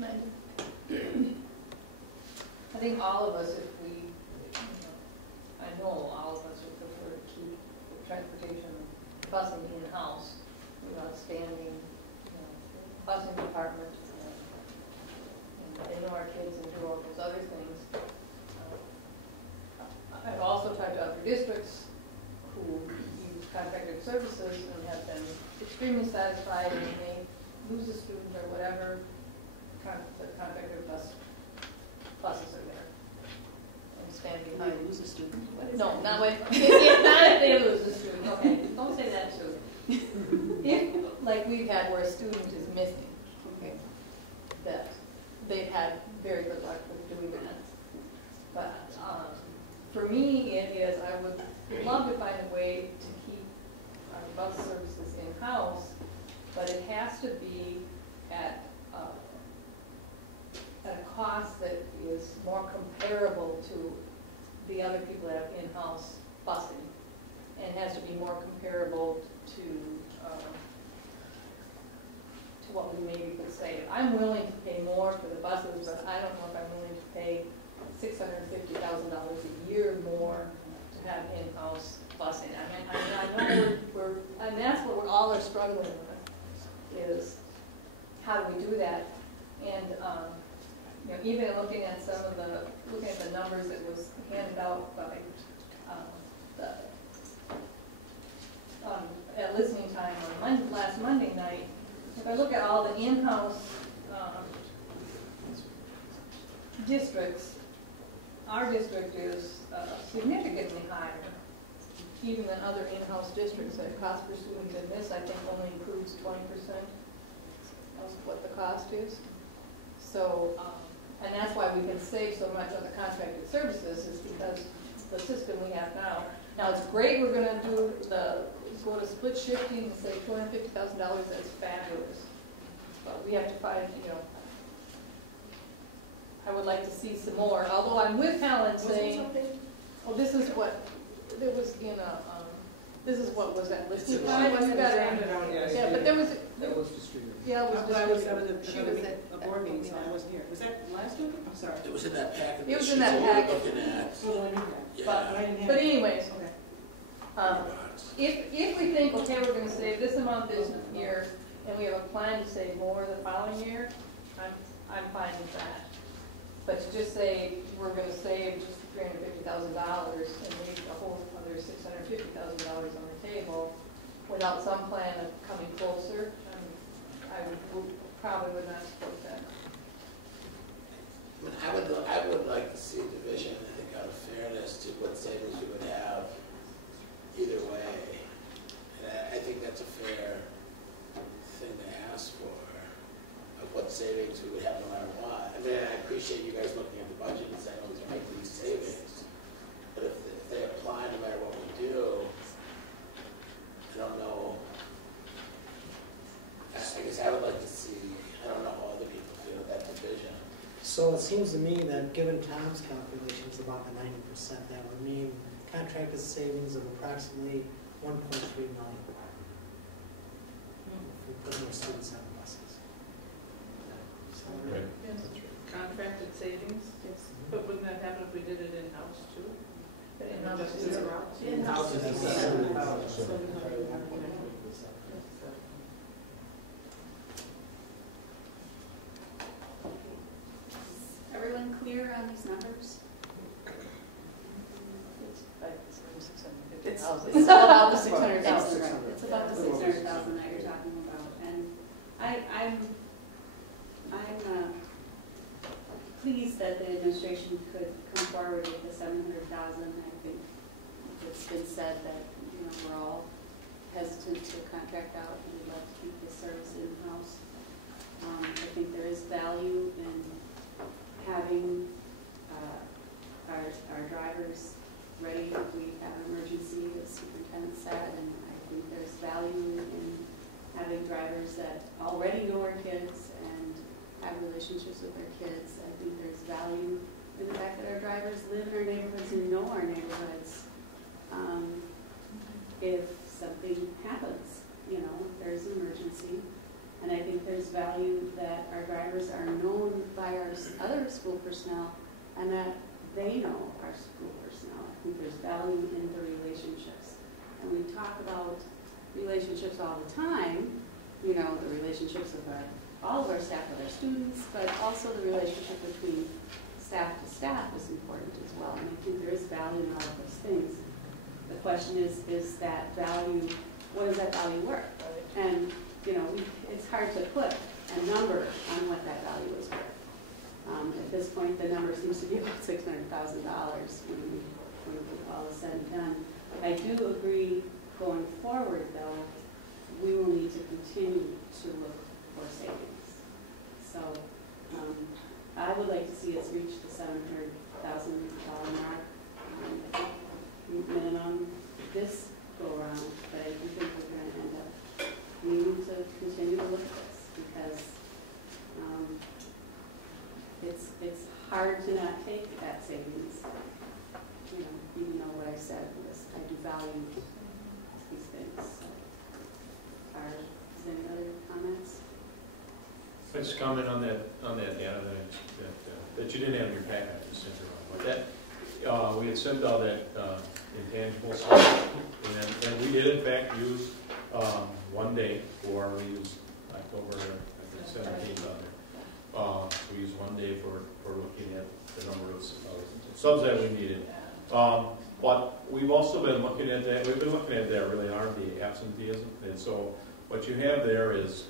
I think all of us, if we, I know all of us would prefer to keep the transportation busing in-house. We have outstanding, busing department, and they know our kids and do all those other things. I've also talked to other districts who use contracted services and have been extremely satisfied, and they lose a student or whatever, the contractor buses are there and stand behind. They lose a student? No, not when, not if they lose a student. Okay, don't say that too. If, like we've had where a student is missing, okay, that they've had very good luck with doing that. But for me, it is, I would love to find a way to keep our bus services in-house, but it has to be at a cost that is more comparable to the other people that have in-house busing, and has to be more comparable to what we maybe could save. I'm willing to pay more for the buses, but I don't know if I'm willing to pay $650,000 a year more to have in-house busing. I know and that's what we all are struggling with, is how do we do that? And even looking at the numbers that was handed out by at listening time on last Monday night, if I look at all the in-house districts, our district is significantly higher, even than other in-house districts. The cost per student in this, I think, only includes 20% of what the cost is. So, and that's why we can save so much on the contracted services, is because the system we have now. Now it's great we're going to go to split shifting and save $250,000. That's fabulous. But we have to find, I would like to see some more. Although I'm with Helen saying, oh, this is what it was in a. This is what was that listed. Yeah, but there was. That was distributed. Yeah, it was distributed. She was at a board meeting, so I wasn't here. Was that last week? I'm sorry. It was in that packet. It was in that packet. Yeah. But anyways, if we think, okay, we're going to save this amount this year, and we have a plan to save more the following year, I'm fine with that. But to just say we're going to save just $350,000 and leave a whole other $650,000 on the table without some plan of coming closer, probably would not support that. I would like to see a division, I think, out of fairness to what savings we would have either way. And I think that's a fair thing to ask for, of what savings we would have no matter what. I mean, I appreciate you guys looking at the budget and saying, oh, these are making these savings. But if they apply no matter what we do, I don't know. I guess I would like to see, I don't know how other people feel that division. So it seems to me that given Tom's calculations about the 90%, that would mean contracted savings of approximately $1.3 million. If we put more students on the buses. Right. Yes. Contracted savings? Yes. But wouldn't that happen if we did it in-house too? In-house. Everyone clear on these numbers? It's about the $600,000. It's about the $600,000 that you're talking about, and I'm pleased that the administration could come forward with the $700,000. I think it's been said that we're all hesitant to contract out, and we'd love to keep this service in-house. I think there is value in having our drivers ready if we have an emergency, as Superintendent said, and I think there's value in having drivers that already know our kids and have relationships with their kids. I think there's value in the fact that our drivers live in our neighborhoods and know our neighborhoods. If something happens, if there's an emergency. And I think there's value that our drivers are known by our other school personnel, and that they know our school personnel. I think there's value in the relationships. And we talk about relationships all the time, you know, the relationships of all of our staff with our students, but also the relationship between staff to staff is important as well. And I think there is value in all of those things. The question is that value, what is that value worth? And, you know, it's hard to put a number on what that value is worth. At this point, the number seems to be about $600,000 when all is said and done. I do agree, going forward, though, we will need to continue to look for savings. So I would like to see us reach the $700,000 mark. I think minimum this go around, but I do think we're going to end up needing to continue to look at this because it's hard to not take that savings. You know, even though what I said was I do value these things. So, is there any other comments? I just comment on that data that you didn't have in your packet. I just sent you wrong. But that we had sent out that intangible stuff, and we did in fact use 1 day for we used October 17th on there. We used 1 day for looking at the number of subs that we needed. But we've also been looking at that. We've been looking at that really hard, the absenteeism, and so. What you have there is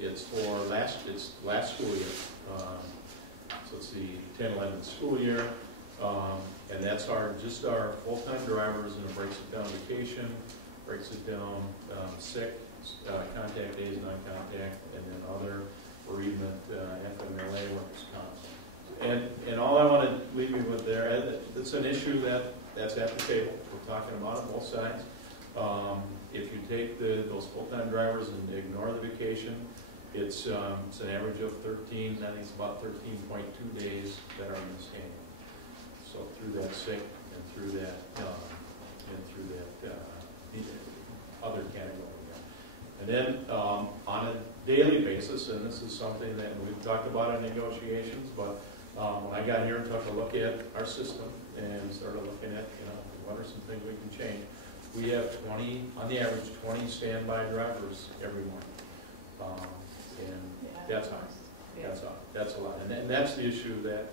it's for last school year, so it's the 10-11 school year, and that's just our full-time drivers, and it breaks it down vacation, breaks it down sick, contact days, non-contact, and then other bereavement, FMLA, workers' comp. And all I want to leave you with there, it's an issue that's at the table. We're talking about it both sides. If you take those full-time drivers and ignore the vacation, it's an average of 13, I think it's about 13.2 days that are missed annually. So through that sick and through that other category. And then on a daily basis, and this is something that we've talked about in negotiations, but when I got here and took a look at our system and started looking at, what are some things we can change, we have 20, on the average, 20 standby drivers every morning. And that's high. That's a lot. And that's the issue that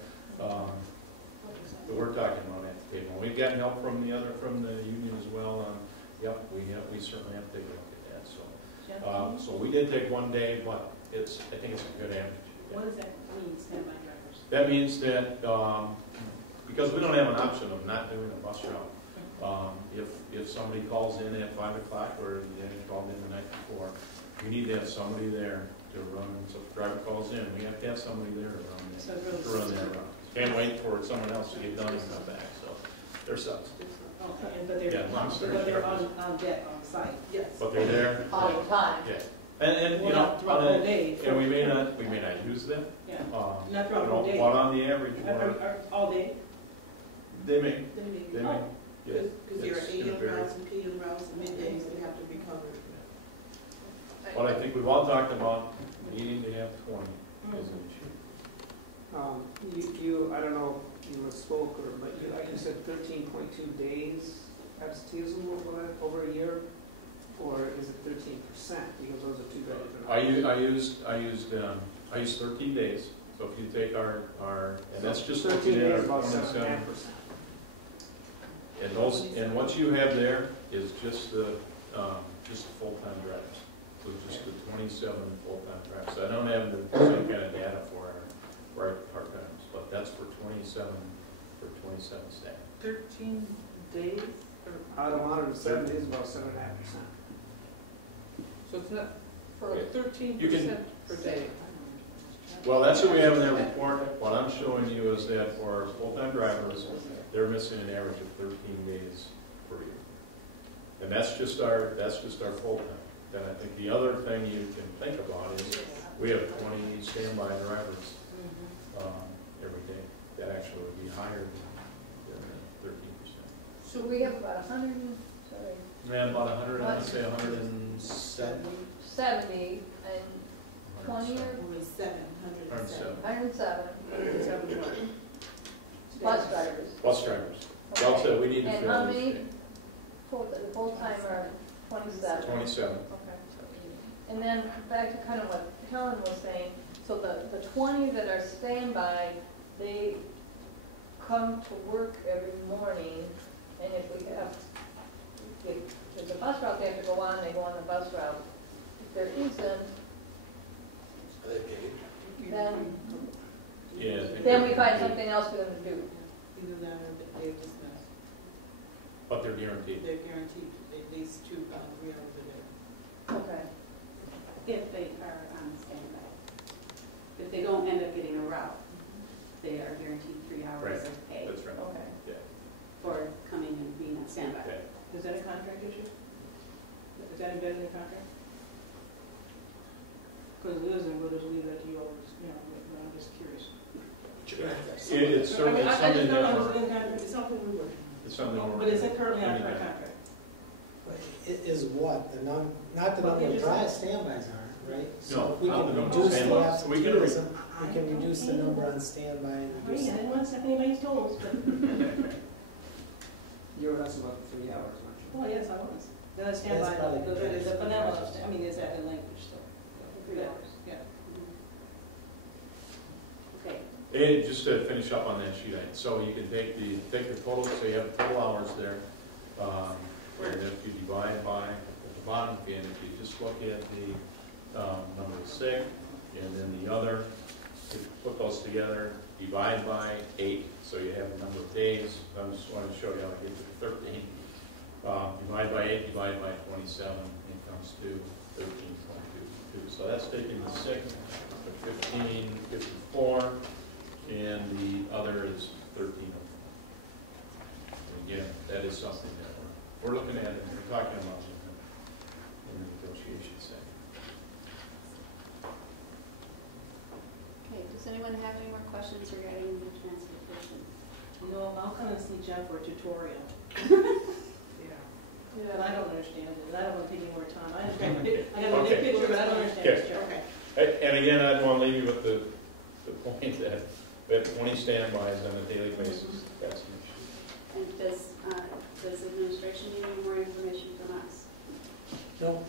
we're talking about at the table. We've gotten help from the union as well. Yep, we certainly have to take a look at that. So we did take 1 day, but I think it's a good average. What does that mean, standby drivers? That means that because we don't have an option of not doing a bus route. If somebody calls in at 5 o'clock or they called in the night before, we need to have somebody there to run. So if the driver calls in, we have to have somebody there to run that route. Can't wait for someone else to get done and come back. So they're subs. Okay, but they're on deck, on site. Yes. But they're there all the time. Yeah. And throughout the whole day. And we may not use them. Yeah. Not throughout the whole day. But on the average, all day. They may. Because there are AM routes and PM routes and middays that have to be covered. But I think we've all talked about needing to have 20 as an issue. I don't know if you spoke, but you said 13.2 days absenteeism over a year, or is it 13%? Because those are two very different. I used 13 days. So if you take our and that's just 13 looking at days, our about 7.5%. And what you have there is just the full-time drivers. So just the 27 full-time drivers. So I don't have the same kind of data for our part-timers, but that's for 27 staff. 13 days? Out of 107 is about 7.5%. So it's not for 13% per day. Well, that's what we have in that report. What I'm showing you is that for our full-time drivers, they're missing an average of 13 days per year. And that's just our full-time. Then I think the other thing you can think about is we have 20 standby drivers every day. That actually would be higher than 13%. So we have about 100, And about 100, I would say 170. 70, and 20 or Only 707. 107 7 bus drivers. Bus drivers. Well, so we need to And fill how these many? in. The full-time are 27. 27. Okay. And then back to kind of what Helen was saying, so the 20 that are standby, they come to work every morning, and if we have, if there's a bus route they have to go on, they go on the bus route. If there isn't, Are they paid? then, Yeah, I think then they're we find guaranteed. something else for them to do. Either that or they're dismissed. But they're guaranteed. They're guaranteed at least 3 hours a day. Okay. If they are on standby. If they don't end up getting a route, they are guaranteed 3 hours Right. of pay That's right. Okay. Yeah. for coming and being on standby. Okay. Is that a contract issue? Is that embedded in the contract? Because it isn't, we'll just leave that to you all, I'm just curious. You're gonna have to have some of It's that. certainly I something just know that it was we're, in contract, it's something we would. it's something we're. But is it currently on our looking at. contract? Is what, not the number of dry standbys aren't, right? So No, if we not the can number of reduce the standbys. We can absenteeism, we can reduce the number on standby and I reduce. didn't want to step anybody's toes, but, You were asking about the 3 hours, weren't you? well, yes, I was. Then I stand by, That's probably there's a good. vanilla, I mean, is that in language still? 3 hours. Yeah. Okay, And just to finish up on that sheet, so you can take the total, so you have total hours there, and if you divide by, at the bottom again, if you just look at the number of sick, and then the other, if you put those together, divide by 8, so you have the number of days. I just wanted to show you how to get to the 13. Divide by 8, divide by 27, it comes to 13.22. So that's taking the sick, the 15.54, and the other is 13. And again, that is something that we're looking at and we're talking about in the negotiation setting. okay, does anyone have any more questions regarding the transportation? I'll come and see Jeff for a tutorial. Yeah. But I don't understand it, and I don't want to take any more time. I understand, I got a Okay. big picture, but I don't understand this, Jeff. Okay. And again, I want to leave you with the point that we have 20 standbys on a daily basis. That's an issue. And does administration need any more information from us? No,